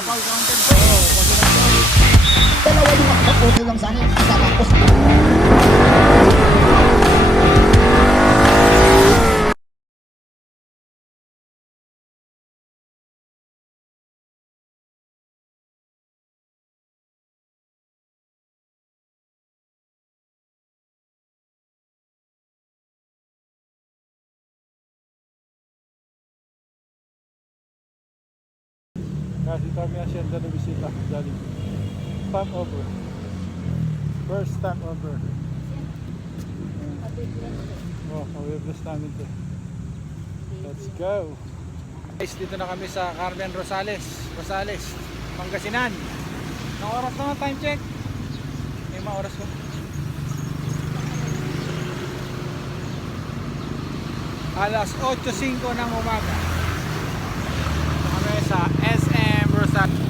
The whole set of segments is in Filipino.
Paul Counter po. Dalawa yung okay lang sana yung isa tapos Kasi kami asyenda na bisita. Jollibee. Stop over. First stop over. Oh, kawiblos namin to. Let's go. Guys, dito na kami sa Carmen Rosales, Pangasinan. Anong oras na time check? May mga oras ko. Alas 8:05 ng umaga. Kami sa SM Rosales.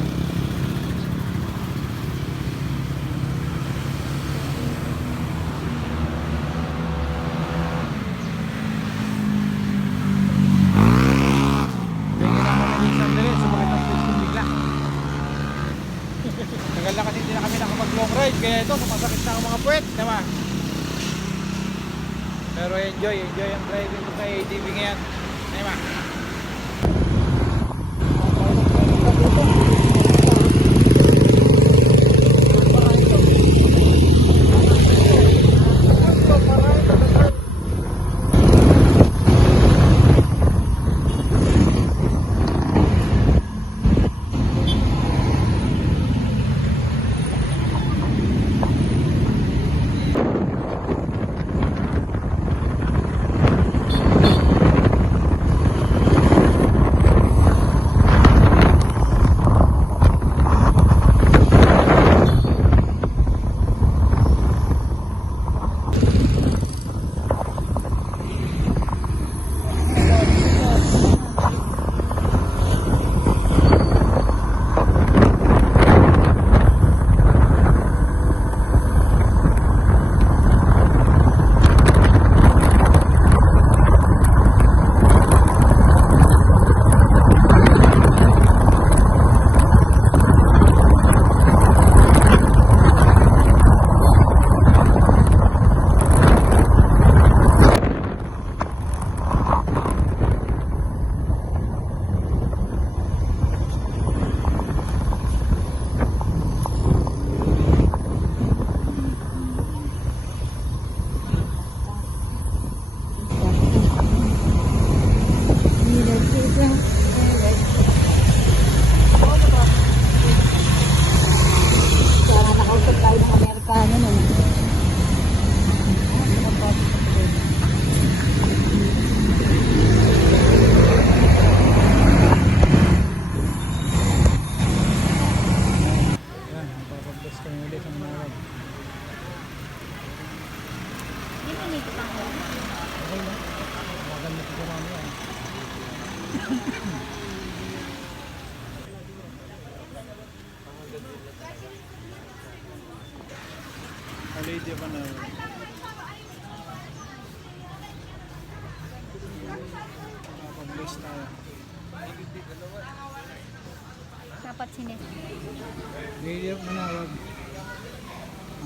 Tagal na kasi hindi na kami nakapag long ride, kaya ito sumasakit na ang mga puwet, diba? Pero enjoy ang driving ko kay ATV ngayon, diba? Lady of ano. Nakapag-bless tayo. Dapat sinin. Lady of Manawag.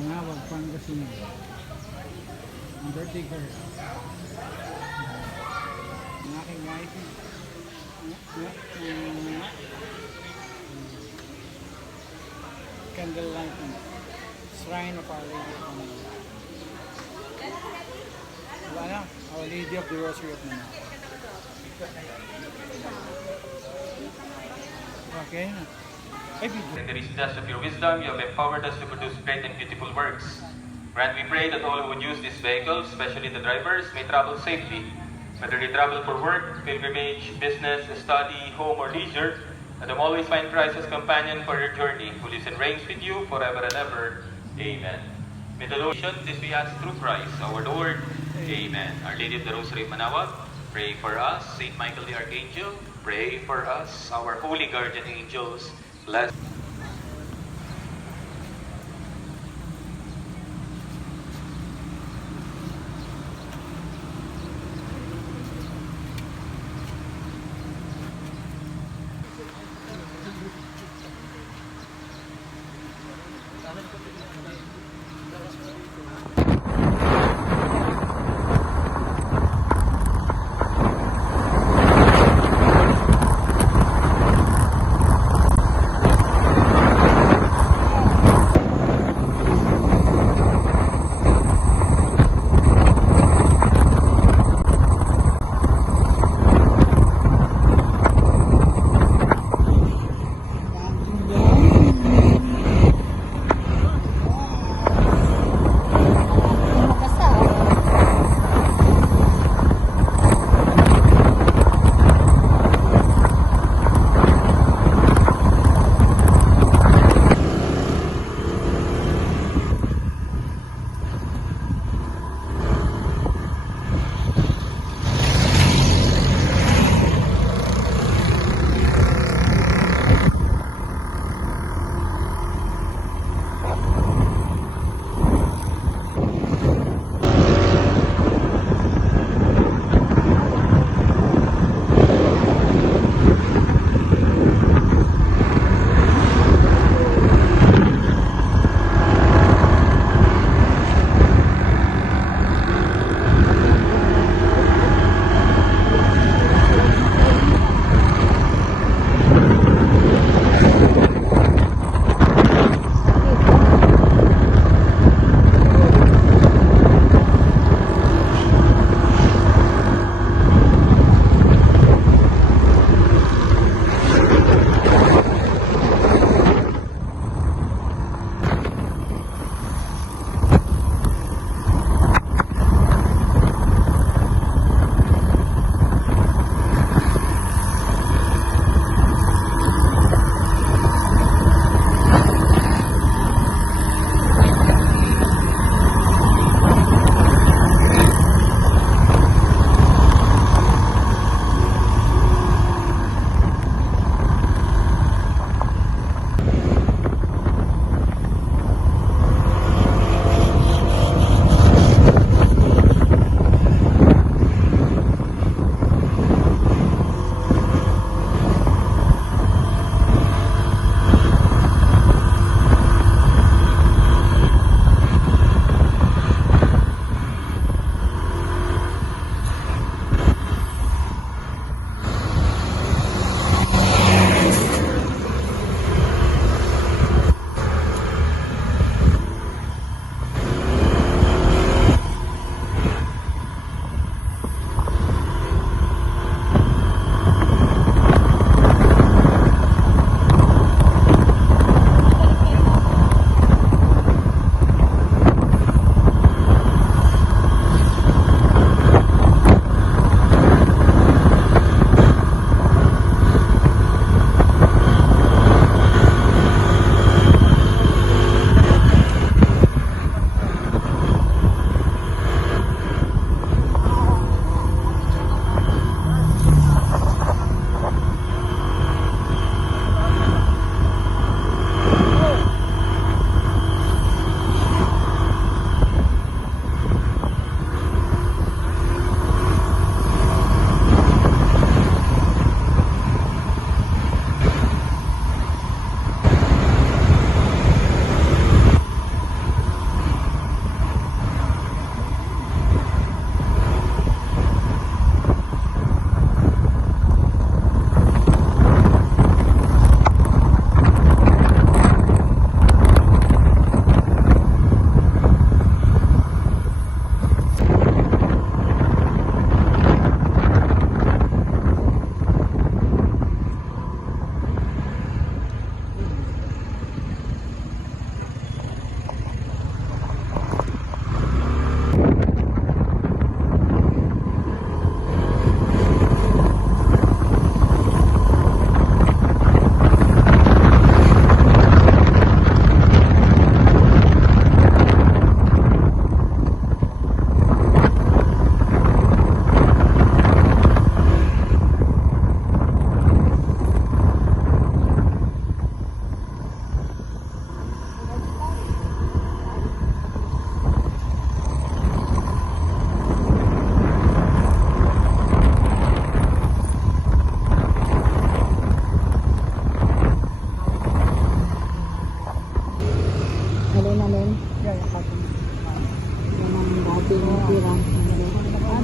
Manawag, Pangasinan. Ang birthday girl. Ang aking wife. Candle lighting. Shrine of Our Lady of Manawag. Wala na, Our Lady of the Rosary of Manawag. Okay na. In the richness of your wisdom, you have empowered us to produce great and beautiful works. Grant, we pray that all who would use this vehicle, especially the drivers, may travel safely. Whether they travel for work, pilgrimage, business, study, home, or leisure, let them always find Christ as companion for their journey, who lives and reigns with you forever and ever. Amen. May the Lord, this we ask through Christ, our Lord. Amen. Our Lady of the Rosary of Manawag, pray for us. Saint Michael the Archangel, pray for us. Our holy guardian angels, bless.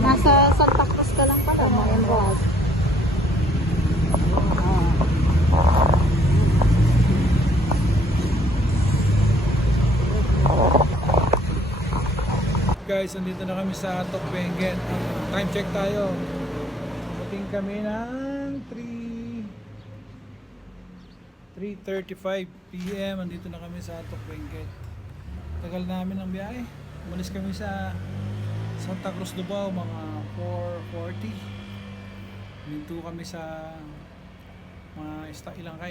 Nasa Santa Cruz ka lang pala, mga Emrod. Guys, nandito na kami sa Tokbengen. Time check tayo. Ating kami ng 3:35 PM. Nandito na kami sa Tokbengen. Tagal namin ang biyahe. Umalis kami sa Santa Cruz, Davao, mga 4:40. Minto kami sa mga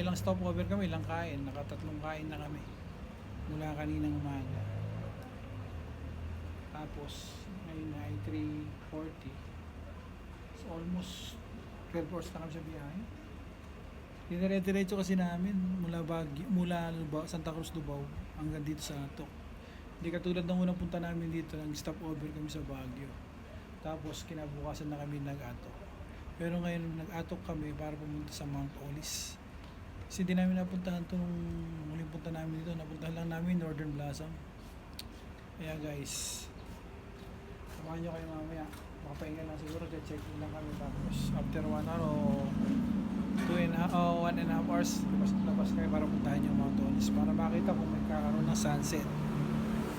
ilang stopover kami, ilang kain. Nakatatlong kain na kami mula kaninang umaga. Tapos ngayon ay 3:40. So almost 12 hours na kami sa biyahe. Dinire-diretso kasi namin mula Santa Cruz, Davao hanggang dito sa Atok. Hindi katulad ng unang punta namin dito, nang stopover kami sa Baguio. Tapos kinabukasan na kami nag-Atok. Pero ngayon nag-Atok kami para pumunta sa Mount Olis. Kasi hindi namin napuntahan itong muling punta namin dito. Napuntahan lang namin Northern Blossom. Kaya guys, samahan nyo kayo mamaya. Makapahinga lang siguro, check in lang kami. Tapos after 1 hour o 1.5 hours, labas kayo para puntahan yung Mount Olis para makita kung may kakaroon ng sunset.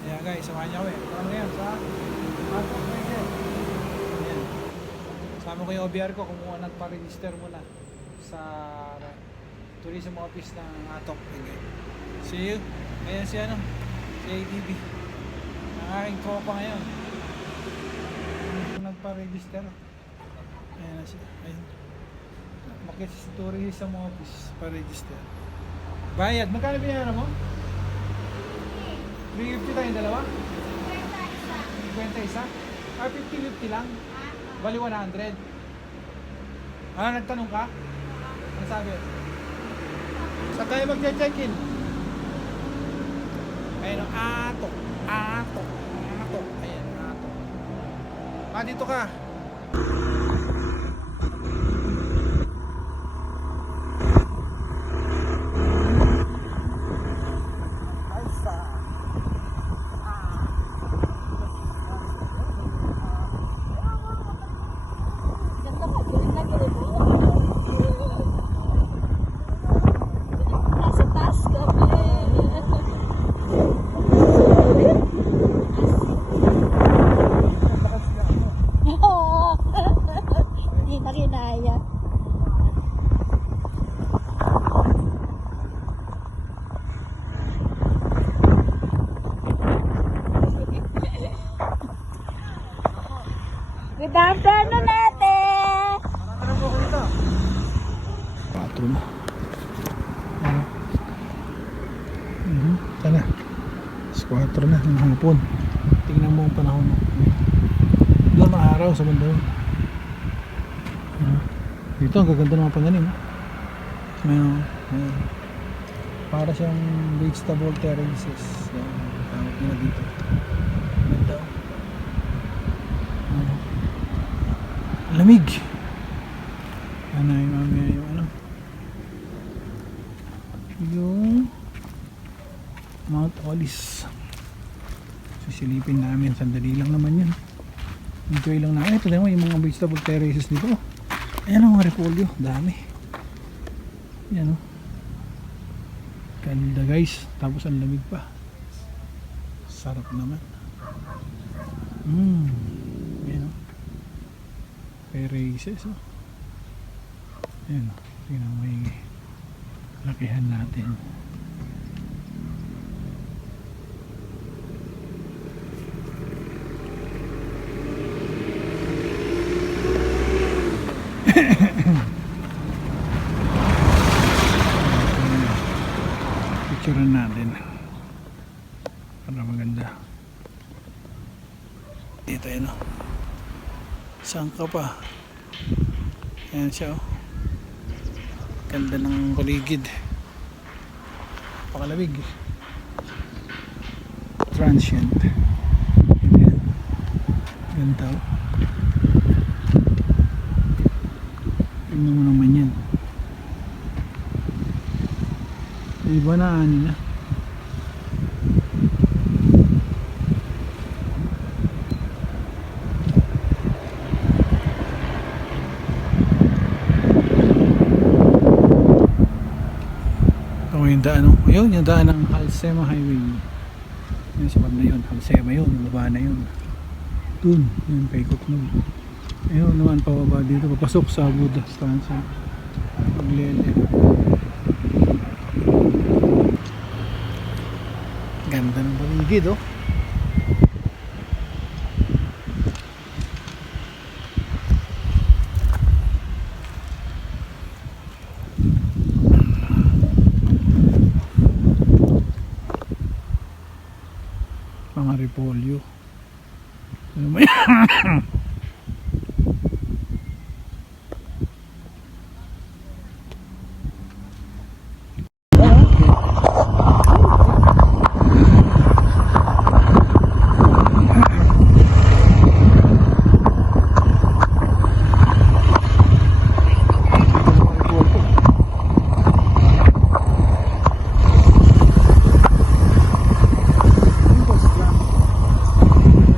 Kaya guys, samahan nyo kami. Ito na yan sa Mount Olis. Ayan. Sama ko yung OBR ko, kumuha ng pa-register muna sa tourism office ng Atok. See you. Ayan si ADB. Ang aking tropa ngayon. Nagpa-register. Ayan na siya. Ayan. Makita sa tourism office pa-register. Bayad. Magkano binayaran mo? 350 tayong dalawa? 50 isa? 50-50 lang? Bali 100. Nagtanong ka? Ano sabi? Saan tayo mag-check-in? Ayun, Atok. Ayan, Atok. Dito ka. Nasa taas kami. Oo. Hindi na kinaya. Good afternoon natin. Ano po dito? 4 na. Sana. 4 na ng hapon. Tingnan mo ang panahon. Doon maaraw sa banda. Dito ang gaganda ng mga panganim. May para siyang vegetable terraces. Yan, tawag nila dito. Ganda. Lamig. Ano yung mamaya yung Mount Olis. Sisilipin namin, sandali lang naman yun. Enjoy lang namin. Ito naman yung mga vegetable terraces dito. Ayan ang mga repolyo, dami. Ayan o. Ganda guys, tapos ang lamig pa. Sarap naman. Ayan o. Terraces o. Ayan o, tingnan mo yung lakihan natin. Picturean natin para maganda. Dito yun o. Saan ka pa? Ayan siya o. Ganda ng paligid. Pakalamig. Transient. Ayan. Ganda o. Tingnan mo naman yan. Iba na ani na. Ito yung daan, no? Ayun, yung daan ng Halsema Highway. Yung sapat na yun, Halsema yun, baba na yun. Dun, yung paikot nun. Ayun naman, pababa dito, papasok sa Buddha Stanza. Paglele. Ganda ng paligid, oh. Mga repolyo. Ano ba yan?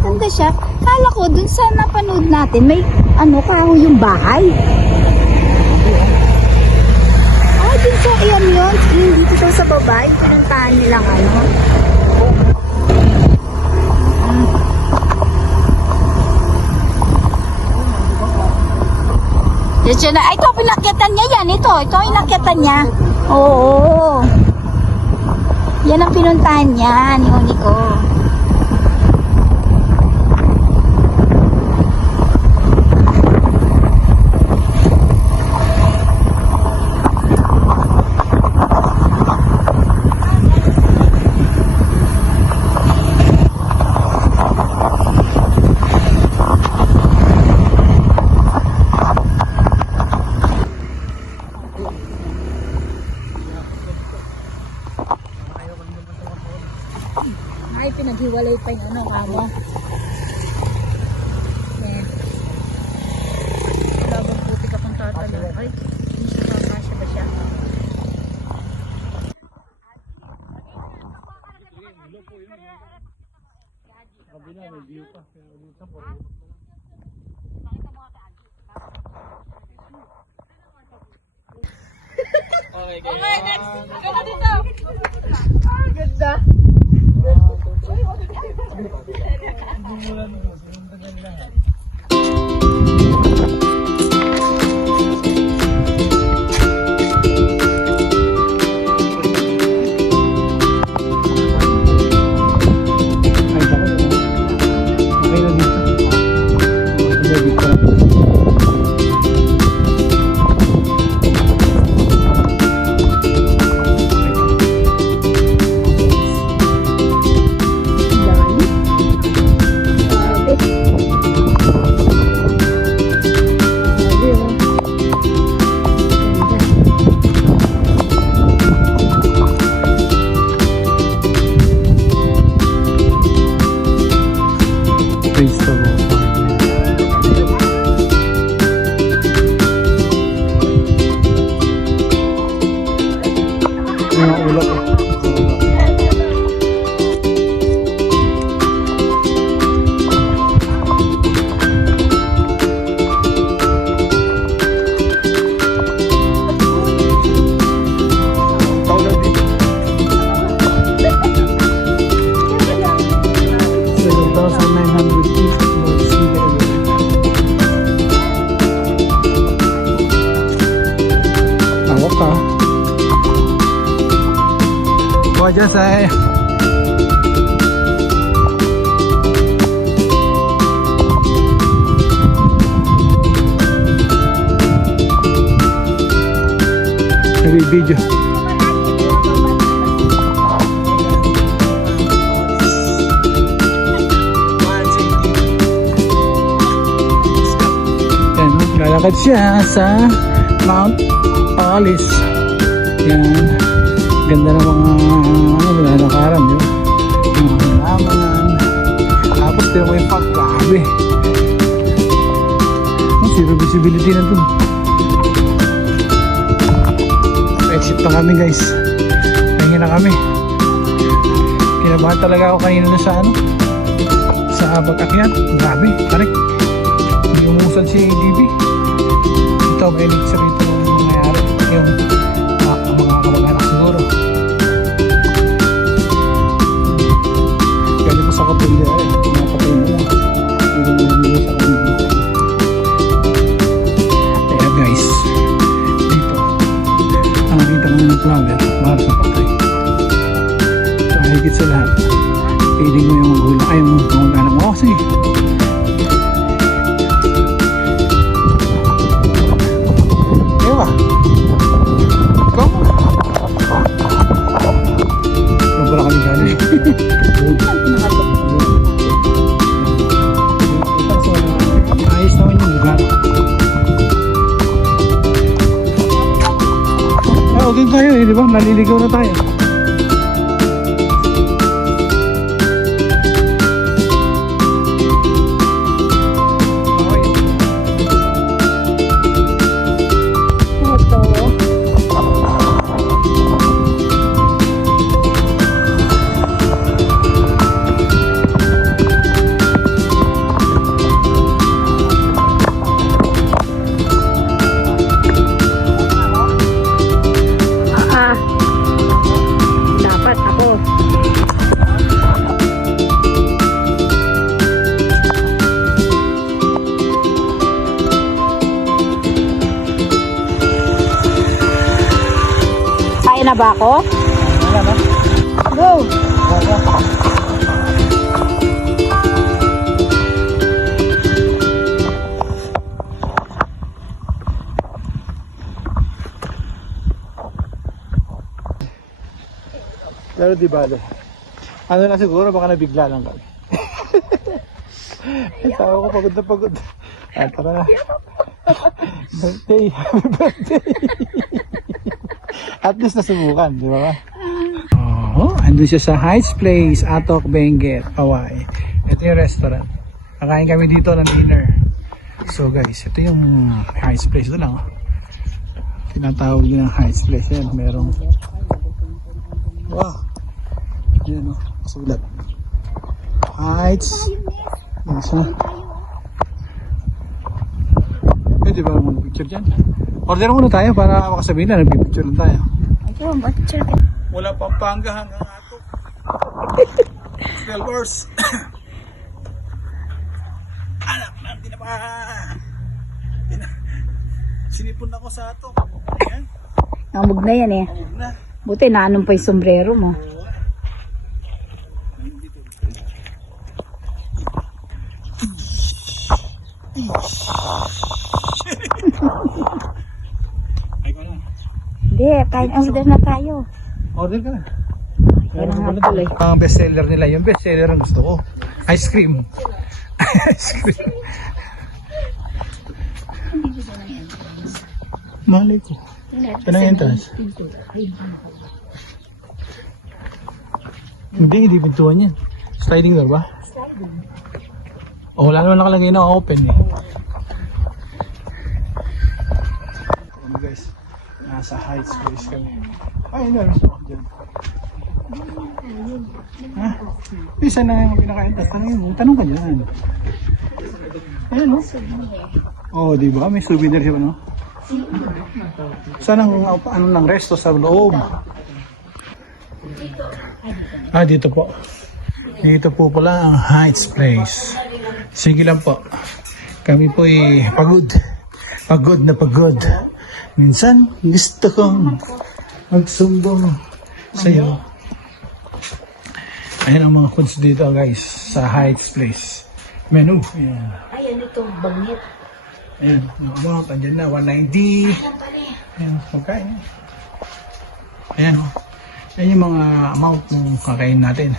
Ganda siya. Kala ko dun sa napanood natin, may kahoy yung bahay. Ah, dun sa iyan yun. Yung dito siya sa baba, yung pinuntahan nilang Diyan na. Ay, ito, pinakyatan niya yan. Ito yung pinakyatan niya. Oo. Yan ang pinuntahan niya ni Unico. Ay, pinaghiwalay pa yung kamo. Yan. Labang puti ka pang tatalo. Ay, hindi siya kakasya ba siya? Okay, next! Kama dito! Ganda! Mga ulap eh. Dyan sa video. Yan, lalakad siya sa Mount Olive. Yan. Ganda ng mga lalakaran yun. Mga halaman. Tapos din mo yung fog. Grabe. Zero visibility na dun. Exit pa kami guys. Pahinga na kami. Kinabahan talaga ako kanina na sa pag-akyat. Grabe. Tarik. Hindi umusad si DB. Ito, may elixir ito nung nangyari. Yung mga kamag-anak siguro. higit sa lahat, feeling mo yung magulang, ay yung mga anak mo. Sige. Ewa. Ikaw? Saan pala kami galing? Ayos naman yung lugar. Okay tayo eh, di ba? Naliligaw na tayo. Dapat ako. Kaya na ba ako? Wala na. Go! Pero di bale. Ano na siguro, baka nabigla lang kami. Tao ko, pagod na pagod. Tara na. Birthday, happy birthday. At least nasubukan, di ba ba? Oo, andun siya sa Heights Place, Atok, Benguet, Hawaii. Ito yung restaurant. Nakain kami dito ng dinner. So guys, ito yung Heights Place. Ito lang. Tinatawag din ng Heights Place. Yan, merong... Wow! Yan o, sulat. Heights. Yan siya. Pwede ba mag-picture dyan? Order muna tayo para makasabihin na nag-picture lang tayo. Ayun, picture. Wala Pampanga hanggang Atok. 12 hours. Anak na, hindi na pa. Sinipon ako sa Atok. Ayan. Namog na yan eh. Huwag na. Buti naanong pa yung sombrero mo. Ay ko na. Hindi, kain order na tayo. Order ka na. Meron nga tuloy. Ang best seller nila, yung best seller ang gusto ko. Ice cream. Ice cream. Malay ko. Ito na yung entrance. Hindi pintuan yan. Sliding door ba? O, wala naman nakalagay na open eh. Ano guys, nasa Heights Place kami. Ay, ano, dyan. Ha? Isa na yung pinakain. Tanong ka dyan. Ayan o. Oo, diba? May souvenir siya no? Saan ang ano ng resto sa loob? Ah, dito po. Dito po pala ang Heights Place. Sige lang po. Kami po ay pagod. Pagod na pagod. Minsan gusto kong magsumbong sa'yo. Ayan ang mga foods dito guys sa Heights Place. Menu. Ayan. Ayan ito, bangit. Ayan. Ang amount, andyan na. 190. Ayan. Magkain. Ayan o. Ayan yung mga amount ng kakain natin.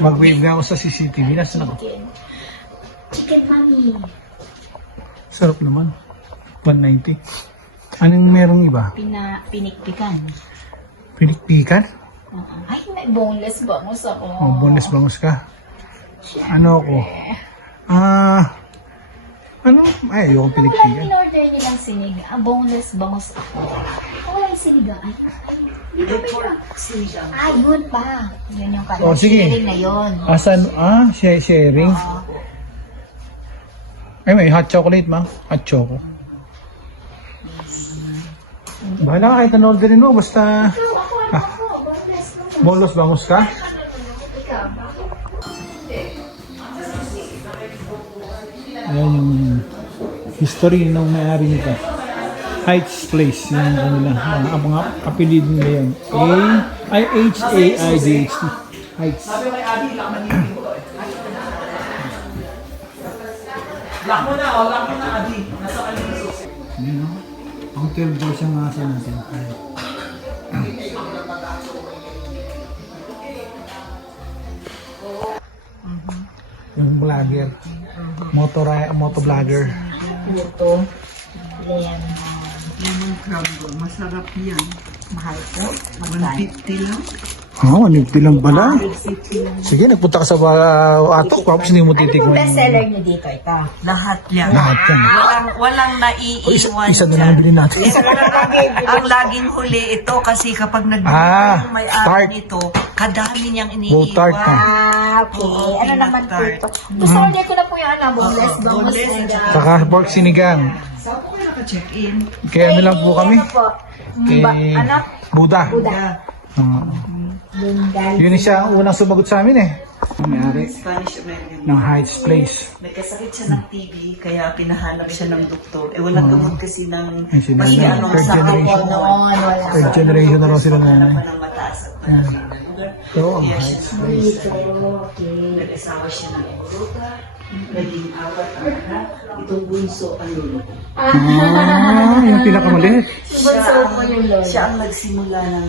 Mag-wave nga ako sa CCTV. Nasaan ako? Chicken mami. Sarap naman. 190. Anong merong iba? Pinikpikan. Pinikpikan? Ay, may boneless bangus ako. O, boneless bangus ka? Ano ako? Ano? Ay, ayoko Ano lang pinikpikan. in-order nilang sinigang? Boneless bangus ako. Wala yung sinigang. Dito ba yung sinigang? Ah, yun pa. Yun yung kanin. Oh, sige. Sharing na yun. Asan? Sharing? Ay, may hot chocolate ma. Hot choco. Bahala ka kahit ano orderin mo. Basta... Boneless bangus ka? Ayan yung history ng may-ari nito. Heights Place. Yung kanila. Ang mga apelido nila yun. A. Ay, H-A-I-D-H-T. Heights. Sabi kay Adi, lock na dito ko eh. Lock mo na, Adi. Nasa kalimuso. Ayan o. Ang 12 doors ang asa natin. Yung vlogger. Motovlogger. Ito. Ayan. Lemon crumble. Masarap yan. Mahal po. Magkano? 150 lang. Oo, nagti lang pala. Sige, nagpunta ka sa atok. Tapos hindi mo Ano po titikman. bestseller niyo dito? Ito. Lahat yan. Lahat yan. Walang O, isa naiiwan na lang dyan. bilhin natin. Ang laging huli ito kasi kapag may tart. nito, kadami niyang Gold tart iniiwan. Ah, okay. Oo, Ano naman po peanut ito? Gusto ko dito na po yung boneless. boneless. Saka pork sinigang. Saan po kayo naka-check-in? Kaya ano lang po kami. Ano po? Kay Ano? Buda. Buda. Oo. Lundan. Yun siya ang unang sumagot sa amin eh. May-ari Spanish American. ng Heights Place. May kasakit siya ng TB, kaya pinahanap siya ng doktor. Walang gamot kasi ng Ay, sila mas na, anong third sa generation. hapon Noon, wala. Third generation na raw sila na. Hanapan ng mataas at malaki na lugar. Ito ang Kaya siya Heights. Dito. Okay. nag-asawa siya ng Europa, naging apat ang anak, itong bunso ang lolo. Yung pinakamaliit. Bunso po yung lolo. Siya ang nagsimula ng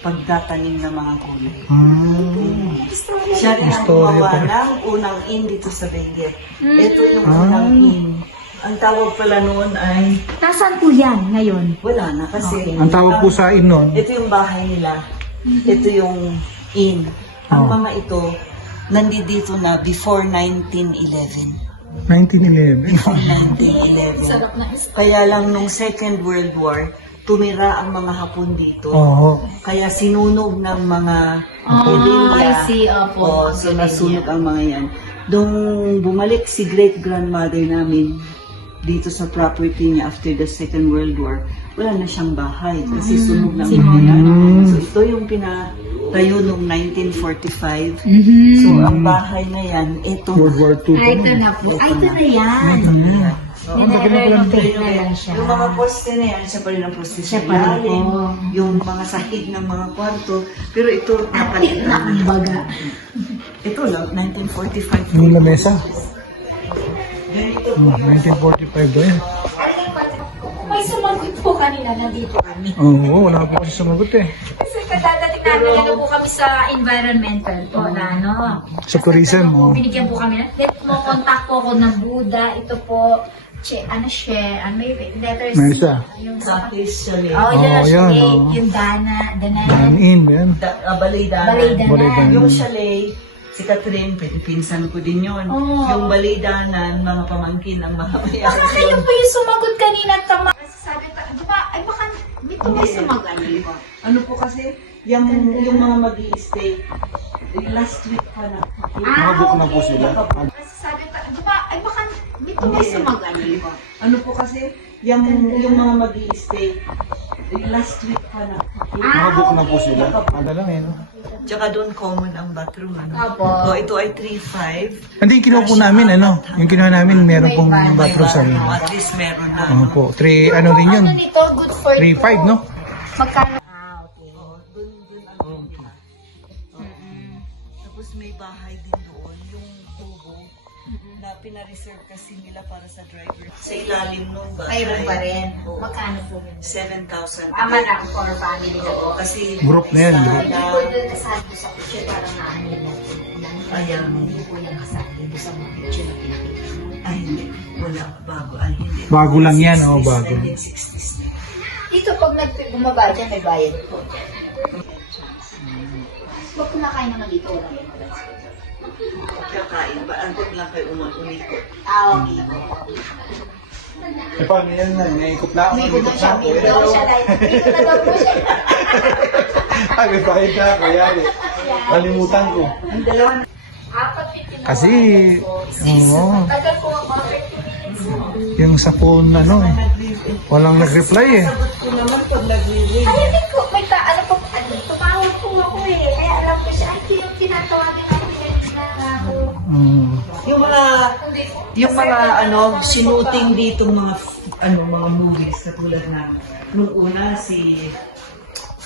pagtatanim ng mga kulay. Siya rin ang Istorya gumawa pala. ng unang in dito sa Benguet. Ito yung unang in. Ang tawag pala noon ay Nasaan po yan ngayon? wala na kasi Ang tawag po sa inon, ito yung bahay nila. Ito yung inn. Ang mga ito, nandito na before 1911. 1911. Before 1911. Kaya lang nung Second World War, tumira ang mga Hapon dito. Oo. Kaya sinunog ng mga I see. Opo. So nasunog ang mga yan. Nung bumalik si great-grandmother namin dito sa property niya after the Second World War, wala na siyang bahay kasi sunog na ang mga yan. So ito yung pinatayo noong 1945. So ang bahay na yan, ito World War II. Ay, ito na po. Ay, ito na yan. Nire-renovate na lang siya. Yung mga poste na yan, siya pa rin ang poste sa Siya pa rin ilalim. po. Yung mga sahig ng mga kwarto. Pero ito, Atik na napalitan. ang baga. Ito lang, 1945. Yung lamesa. Ganito. 1945 doon. May sumagot po kanina, nandito kami. Oo, wala po kasi sumagot eh. Kasi kadadating namin, ano po kami sa environmental po na ano. Sa tourism, Po, oh. binigyan po kami na, contact po ako ng Buddha. Ito po, may letters. May isa. Yung Satis siya rin. Oh, yun ang Oh, yan, chalet. oh. Yung Dana, Yan Danan, in, yan. Balaydanan. Balaydanan. Balaydanan. Yung chalet, si Catherine, pinsan ko din yun. Oh. Yung Balaydanan, mga pamangkin ang mga mayari. Baka kayo po yung sumagot kanina, tama. Sabi ka, di ba, ay baka, dito may sumagot. Ano po kasi, yung mga mag-i-stay, last week pa na. Nakabook na po sila. Kasi sabi ka, di ba, ay baka, dito may sumagot. Ano po kasi, yung mga mag-i-stay, last week pa na. Nakabook na po sila. Ada lang eh, no? Tsaka doon common ang bathroom. Ano? Opo. So, ito ay 3.5. Hindi, kinuha po namin, ano? Yung kinuha namin, meron pong bathroom sa rin. At least meron na. Oo po. 3, ano din yun? Ano nito, good for 3.5, no? Magkano? Ah, okay. Doon ang nila. Tapos may bahay din doon, yung tubo, na pina-reserve kasi nila para sa driver. Sa ilalim nung bahay. Mayroon pa rin. Oo. Magkano po yun? 7,000. Ama lang for family na po. Oo, kasi Group na yan, isa group. Hindi po doon nasabi sa picture parang naano na. Ayan. Hindi po yan nasabi doon sa mga picture na pinipicture. Ay, hindi. Wala. Bago. Ay, hindi. Bago lang yan, oh, bago. 1960s na. Dito pag bumaba dyan, may bayad po. Huwag po na kayo naman dito. Wala yung Kakain ba? Antot lang kayo umikot. Ah, okay. Eh, paano yan na? Naikot na ako. Umikot na siya. Umikot na siya. Umikot na daw po siya. Ay, may bahid na ako. Yan eh. Kalimutan ko. Ang dalawa na. Kasi, oo. Tagal po ang mga 30 minutes. Yung sa phone, ano, walang nag-reply eh. Sagot ko naman pag nag-ring. Ay, hindi ko. May ano po, tumawag po ako eh. Kaya alam ko siya, ay, yung tinatawagan ako kanina ako. Yung mga sinuting dito mga mga movies katulad ng nung una si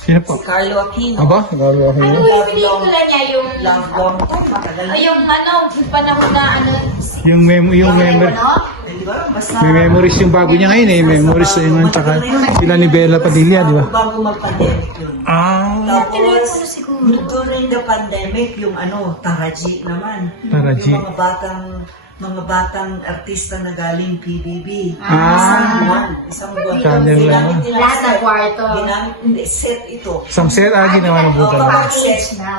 Sino po? Si Carlo Aquino. Aba, gagawa ko Ano yun. yung pelikula niya? Yung, Love Long. Matagal na. yung ano, panahon na ano, Yung memory. ano? Di ba? Basta... May memories yung bago niya ngayon eh. Memories yung tsaka sila ni Bella Padilla, di ba? Bago mag-pandemic yun. Ah, Tapos, during the pandemic, yung ano, Taraji naman. Taraji. Yung mga batang artista na galing PBB. Ah. Isang buwan. Channel lang. Ginamit nila Lahat ng set. kwarto. Hindi, set ito. Isang set ginawa ng buta lang.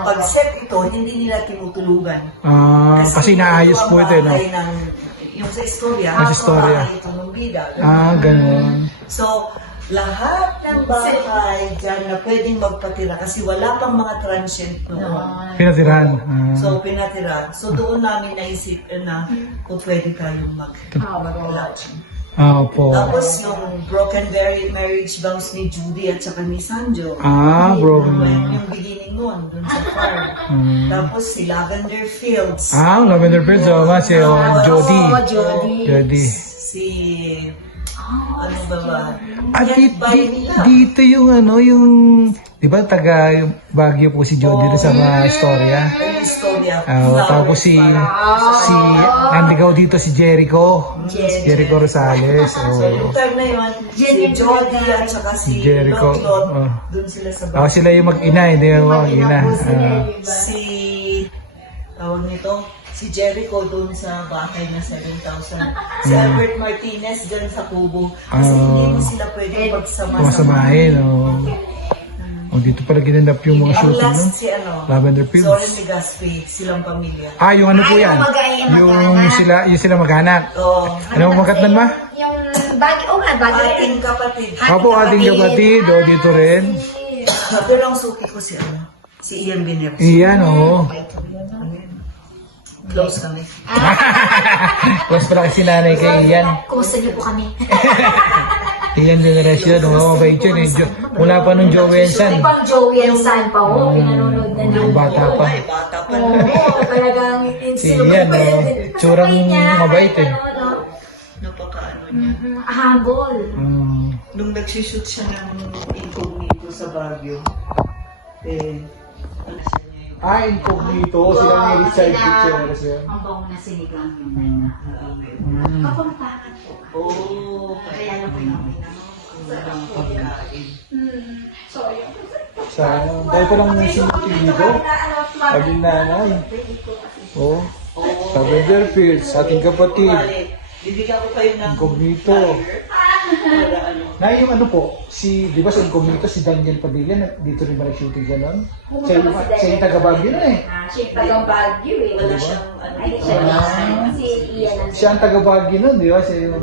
Pag set ito, hindi nila tinutulugan. Ah, kasi naayos yung po ito, no? bahay yung sa istorya, Sa istorya. bahay ito ng bida. Ah, ganun. So, lahat ng bahay dyan na pwedeng magpatira kasi wala pang mga transient noon. Pinatirahan. Ah. So, pinatira. So, doon namin naisip na kung pwede tayong mag-lodge. Ah, opo. Tapos, yung broken marriage vows ni Judy at saka ni Sanjo. Ah, broken. Yung beginning nun, dun sa farm. Tapos, si Lavender Fields. Ah, Lavender Fields. Si Jody. Jody. Si... ano ba? At Get by nila. dito yung ano, yung... Di ba taga yung Baguio po si Jody rin sa mga istorya? Yung istorya. Tapos si nandigaw dito si Jericho. Jericho Rosales. So, yung time na yun, si Jody at saka si Jericho. Lotlot, Oh. dun sila sa Oh, sila yung mag-ina, hindi yung mag-ina. Si, tawag nito, si Jericho doon sa bahay na 7,000. Si Albert Martinez dyan sa Kubo. Kasi hindi mo sila pwede pagsama-samahin. Kumasamahin. Oh, dito pala ginanap yung mga Ang shooting. last No? si ano, Lavender Fields. Soren Legazpi, silang pamilya. Ah, yung ano po yan? Yung sila mag-anak. Oo. Ano makatnan ma? Yung Baguio, Baguio. Ating kapatid. Opo, ating kapatid. O, dito rin. Pero ang suki ko si ano, si Ian Biners. Iyan, oo. Close kami. Mas pala si nanay kay Iyan. Kumusta niyo po kami? Iyan generation, mababait yun eh. Mula pa nung Joel San. Pang Joey and San pa, oh. Pinanonood na Yung namin. bata pa. Ay, bata pa. Oo, talagang Si Ian, tsurang mabait eh. Napakaano niya. Humble. Nung nagsishoot siya ng incognito sa Baguio, ano siya niya yung Ah, incognito. Sila ni Richard Gutierrez yun. Ang bango na sinigang yun. Kapampangan po. oh, kaya ano po yung pagkain. Sorry. Dahil pa lang sinutin dito. Sabi nanay. Oo. Lavender Fields, ating kapatid. Bibigyan ko kayo ng Incognito. para ano. Na yung ano po, di ba sa Incognito, si Daniel Padilla, dito rin ba nag-shooting gano'n? Siya yung taga-Baguio na eh. Siya tagang Baguio eh. Wala siyang ano. Ay, siya lang. Si Ian ang Siya ang taga-Baguio nun, di ba? Siya yung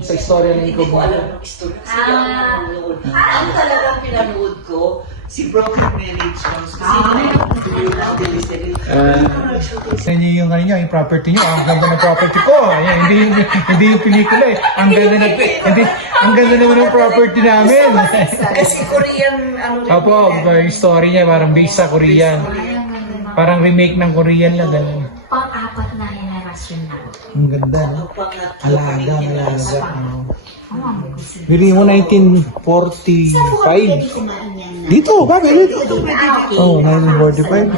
sa istorya ng Hindi ko alam Incognito. ng story. Kasi ako nanonood. Ang talagang pinanood ko, si Broken Marriage House. Kasi Yan yung ano nyo, yung property nyo. Ang ganda ng property ko. Ayan, hindi yung pelikula eh. Ang ganda naman ng property namin. Kasi Korean, ano rin. Opo, yung story niya parang based sa Korean. Parang remake ng Korean lang. Ganun. pang-apat na henerasyon na. Ang ganda, no? Pangatlo pa rin Alaga, nila. Bili mo 1945. Kumain yan na. Dito, bakit? Dito. Oh, 1945.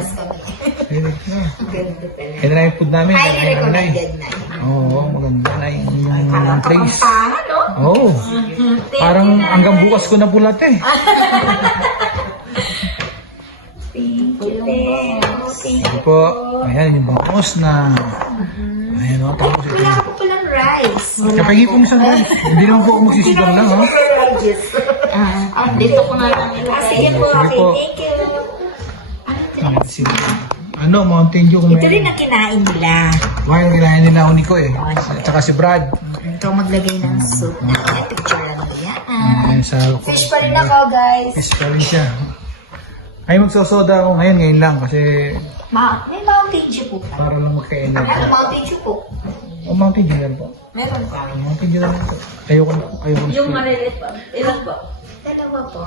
Ito na yung food namin. Highly recommended na. Oo, maganda na yung place. Kapampangan, no? Oo. Parang hanggang bukas ko na pulat eh. Thank you. Thank Ito po. Ayan, yung bangos na. Ayan o, tapos ito. Wala ko palang rice. Kapagi po isang rice. Hindi naman po ako magsisigang lang, ha? Dito ko na lang. Sige po, Sige po. thank you. Ayan, sige. Ano, Mountain Dew. Ito rin ang kinain nila. Ngayon, kinain nila ako Nico eh. At saka si Brad. Ito maglagay ng soup na. Picture lang yan. Ayan sa... Fish pa rin ako, guys. Yes, pa rin siya. Ay, magsasoda ako ngayon lang kasi May Mountain Dew po. para lang magka-energy. Ano, Mountain Dew po? O, Mountain Dew yan po. Meron pa. Mountain Dew lang po. Ayoko na. Yung malilit pa. Ilan po? Dalawa po.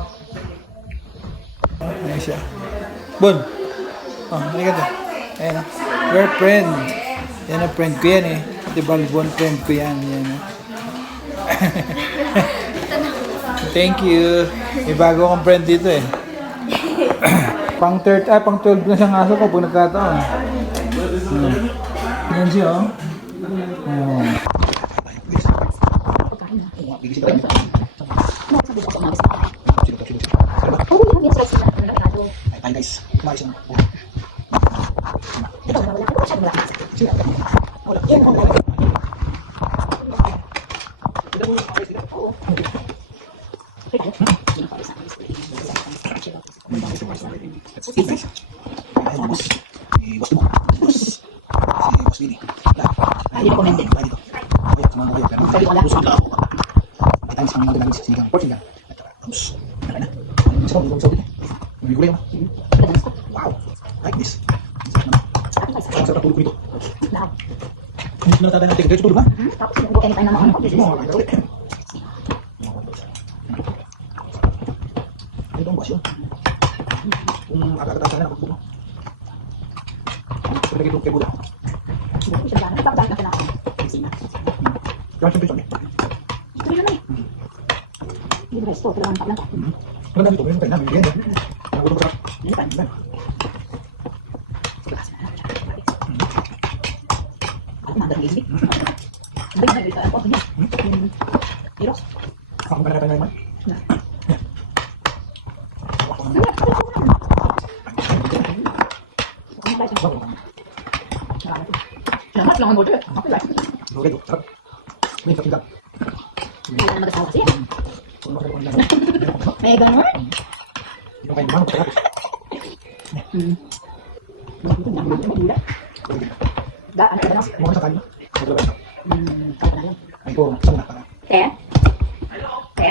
Ayan siya. Bon! Oh, halika doon. Ayan. We're friend. Yan ang friend ko yan eh. Di ba, Bon, friend ko yan. Yan. Thank you. May bago akong friend dito eh. Pang 12 na siyang aso ko pag nagkataon. Yan siya, oh. Oh. Ay guys, kumain siya. Highly recommended. Wow, like this. Tapos sinubukan anytime na mga Salamat lang ang motor. Okay lang. Hindi na mag-asawa kasi. May ganun? Ano ka ba na? Te? Te?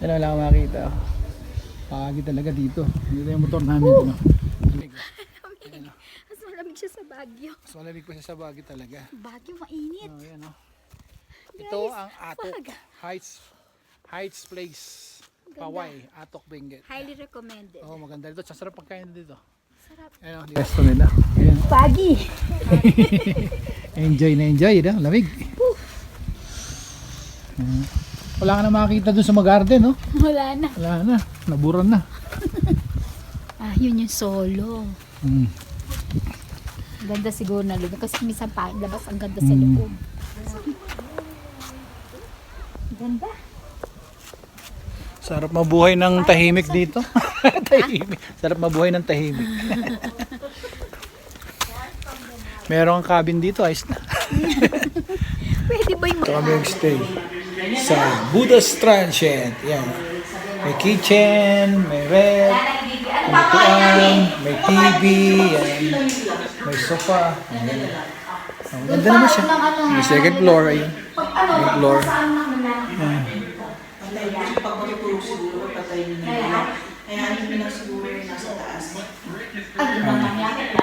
Yan lang ako makita. Pagi talaga dito. Dito yung motor namin. Ano? Mas malamig siya sa Baguio. Mas malamig pa siya sa Baguio talaga. Baguio mainit. Oh, yan, oh. Ito ang Atok Heights Place. Paway, Atok Benguet. Highly recommended. Oh, maganda dito. Sarap pagkain dito. Sarap. Ayun, resto nila. Ayun. Pagi. Enjoy na enjoy, no? Lamig. Wala ka na makakita dun sa mag-garden, no? Wala na. Wala na. Naburan na. Yun yung solo. Mm. Ganda siguro na loob. Kasi minsan pa labas ang ganda sa loob. Ganda. Sarap mabuhay ng tahimik dito. Tahimik. Sarap mabuhay ng tahimik. Merong cabin dito, ayos na. Pwede ba yung Ito kami stay sa Buddha's Transient. Yan. May kitchen, may rep, may tuan, may TV, yan. May sofa. Ayan. Ang ganda naman siya. May second floor, ayun. Second floor. Yan.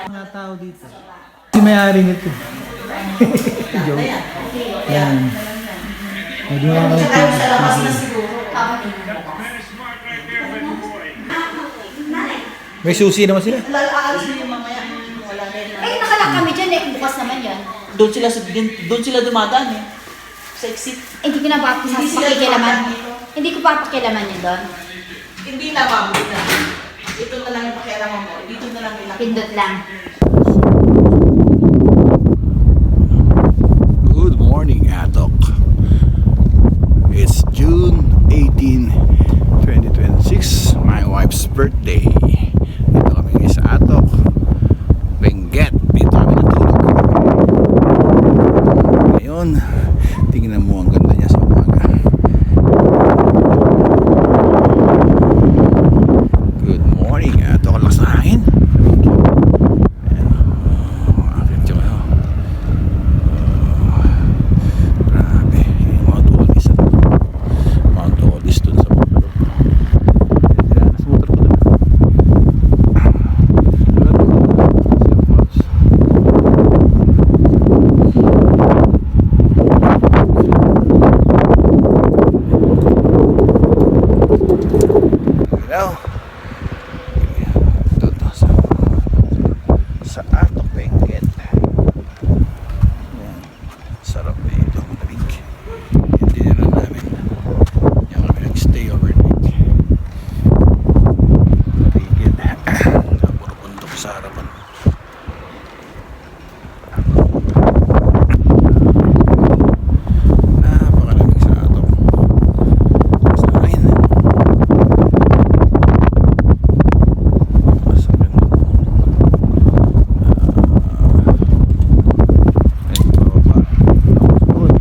Mga tao dito. Si may-ari nito. Joke. Yan. Hindi mo kami may susi naman sila. nakalak kami dyan bukas naman yan. Doon sila dumadaan eh. Sa exit. Hindi ko na papakilaman. Hindi ko papakilaman yun doon. Hindi na ma'am. Ito na lang yung pakialaman mo. Dito na lang yung Pindot lang. Good morning, Atok. It's June 18, 2026, my wife's birthday. Dito kami sa Atok, Benguet. Dito kami natulog. Ngayon, tingnan mo ang ganda niya sa umaga. Good morning, Atok. Lakas na hangin. Ayan. Akit yung Sarap dito. Malamig. Yung diniran namin. Yan kami nag-stay overnight. Paligid. Puro bundok sa harapan. Napakalamig sa ato. Sa akin.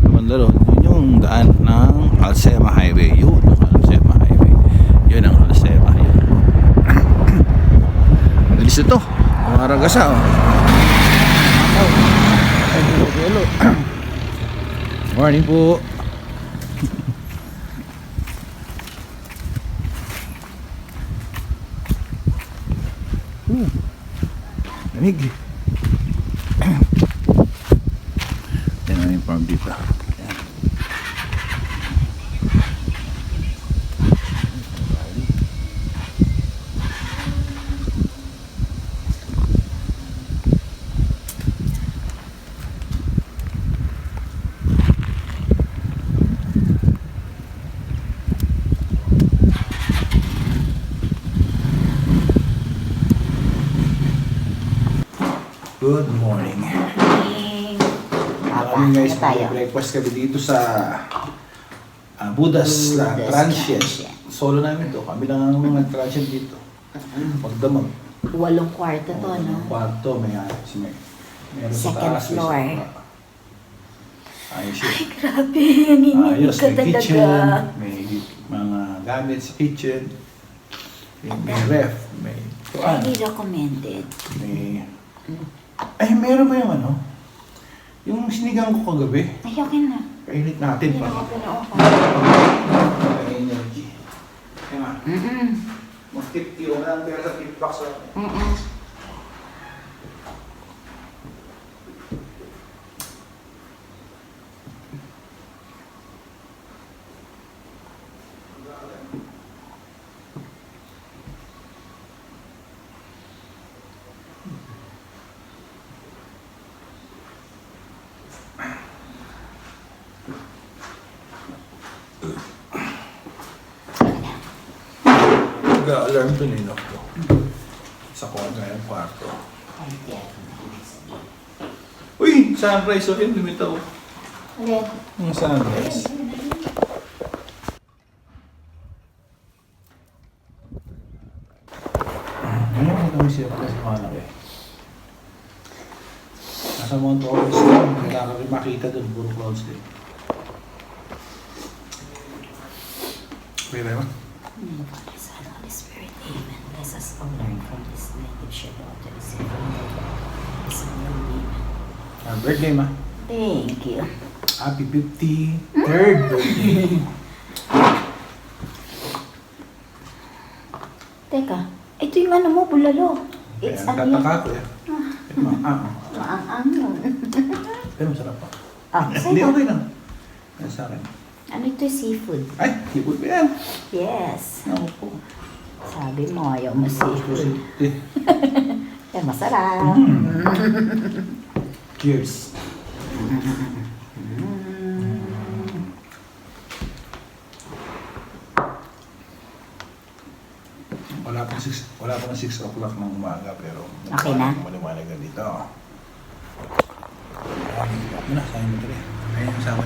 Mandalo, yun yung daan ng Alsema Highway. Yun ang Alsema Highway. Yun ang Alsema. Yun. Bilis ito. Ang aragasa. Oh. Ay, hello. Morning po. Lamig. Yan ang yung farm dito. Yan. Good morning. Kami guys, breakfast kami dito sa Budas la Transient. Solo namin to. Kami lang ang mga transient dito. Magdamag. 8 kwarto to, no? Kwarto, meron sa Second taas, floor. may sa baba. Ayos yun. Grabe, Ayos, may kitchen, may mga gamit sa kitchen, may ref, may tuan, Highly recommended. may... Ay, meron ba yung ano? Yung sinigang ko kagabi. Ay, okay na. Kainit natin Hindi pa. na ako na May energy. Kaya nga, mag-tip yung lang pero sa tip box lang. Nag-alarm to ni Nokto. Sa kwarto yung kwarto. Uy! Sunrise o yun, lumitaw. Ulit. Yung sunrise. Ano ko kami siya pala sa mga laki? Nasa Mount Olympus lang, wala kami makita doon, puro clouds din. Pwede ba? Son, Holy Spirit, amen. Bless us all, learn from this night and share out to receive from the Lord. Bless your name. Happy birthday, ma. Thank you. Happy 53rd birthday. Teka, ito yung ano mo, bulalo. It's Kaya ano nagtataka yun? ko yan. Maang-ang yun. Pero masarap pa. Ah, Hindi, sa'yo. okay lang. Yan sa akin. Ano ito, seafood? Ay, hipot ba yan? Yes. Ako po. Sabi mo, ayaw mo seafood. Kaya masarap. Cheers. Wala pang 6 o'clock ng umaga pero Okay na? maliwanag na dito. Ayun na, sayang mo ito rin. Ayun yung sama